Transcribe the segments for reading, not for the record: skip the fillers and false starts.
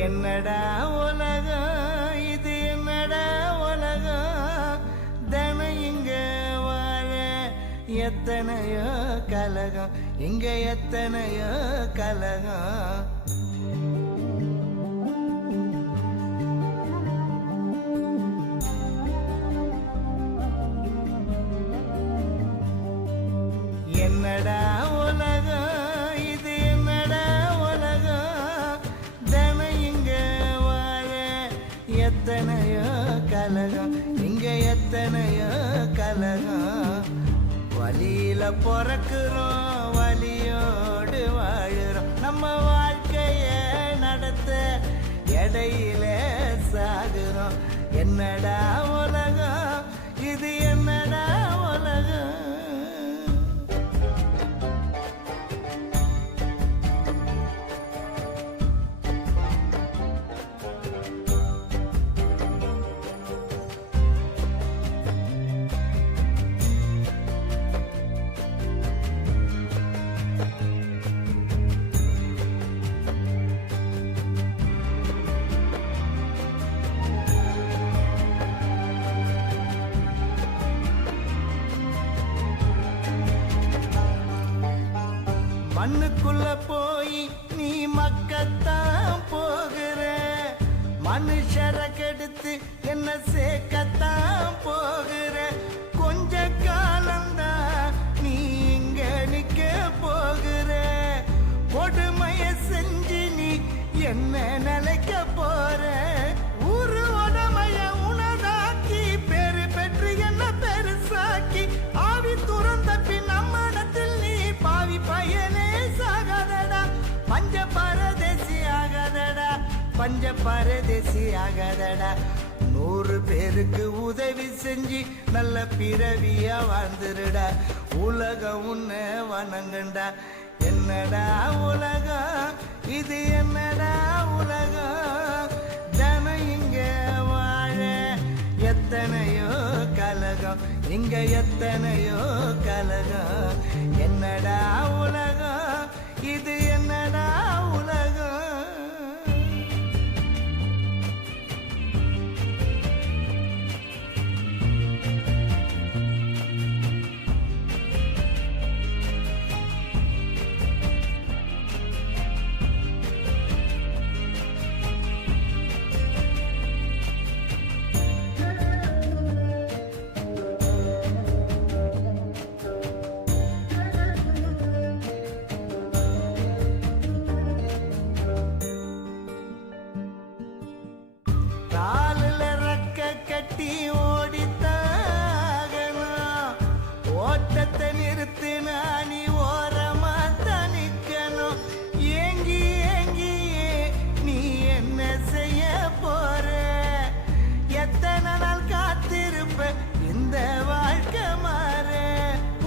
என்னடா உலகம் இது, என்னடா உலகம், தினம் இங்க வாழ எத்தனையோ கலகம், இங்க எத்தனையோ கலகம். என்னடா உலகம் இது, என்னடா உலகம், தினம் இங்க வாழ எத்தனையோ கலகம், இங்க எத்தனையோ கலகம். வலியில பிறக்கிறோம், வலியோடு வாழுறோம், நம்ம வாழ்க்கைய நடத்த இடையில சாகுறோம். என்னடா உலகம் இது, என்னடா உலகம். மண்ணுக்குள்ள போய் நீ மக்கத்தான் போகிற, மனுஷரை கெடுத்து என்ன சேர்க்கத்தான் போகிற. கொஞ்ச காலம்தான் நீ இங்க நிக்க போகிற, கொடுமைய செஞ்சு நீ என்ன நிலைக்க போற. ஊரு உடமைய உனதாக்கி பேரு பெற்று என்ன பெருசாக்கி ஆவி துறந்த பின் நம்மிடத்தில் நீ பாவி பயனே சாகாதடா. பஞ்ச பரதேசி ஆகாதடா, பஞ்ச பரதேசி ஆகாதடா. 100 பேருக்கு உதவி செஞ்சு நல்ல பிறவியா வாழ்ந்துருடா. உலகம் உன்னை வணங்குண்டா. என்னடா உலகம் இது, என்னடா உலகம், தினம் இங்க வாழ எத்தனையோ கலகம், இங்க எத்தனையோ கலகம். என்னடா உலகம் இது, என்னடா உலகம். காலில் ரெக்க கட்டி ஓடித்தாகணும், ஓட்டத்தை நிறுத்தினா நீ ஓரமா தனிக்கணும். ஏங்கி ஏங்கியே நீ என்ன செய்ய போற, எத்தனை நாள் காத்திருப்ப இந்த வாழ்க்கை மாற.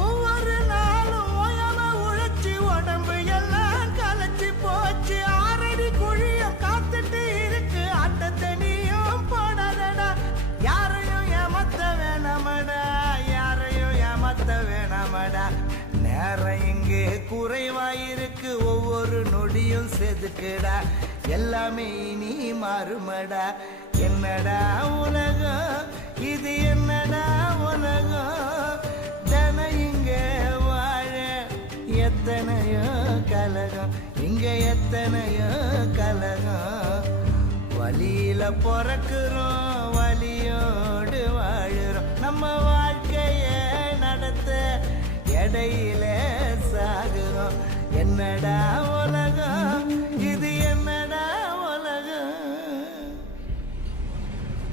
ஒவ்வொரு நாளும் ஓயாம உழைச்சி உடம்பு எல்லாம் கலைச்சி போச்சு. 6 அடி குழிய காத்துட்டு இருக்கு, ஆட்டத்தை நீயும் போடாதடா. யாரையும் ஏமாத்த வேணாமடா, யாரையும் ஏமாத்த வேணாமடா. நேரம் இங்கு குறைவாயிருக்கு, ஒவ்வொரு நொடியும் செதுக்குடா. எல்லாமே நீ மாறுமடா. என்னடா உலகம் இது, என்னடா உலகம், தினம் இங்க வாழ எத்தனையோ கலகம், இங்க எத்தனையோ கலகம். வலியில பிறக்கிறோம், வலியோடு வாழுறோம், நம்ம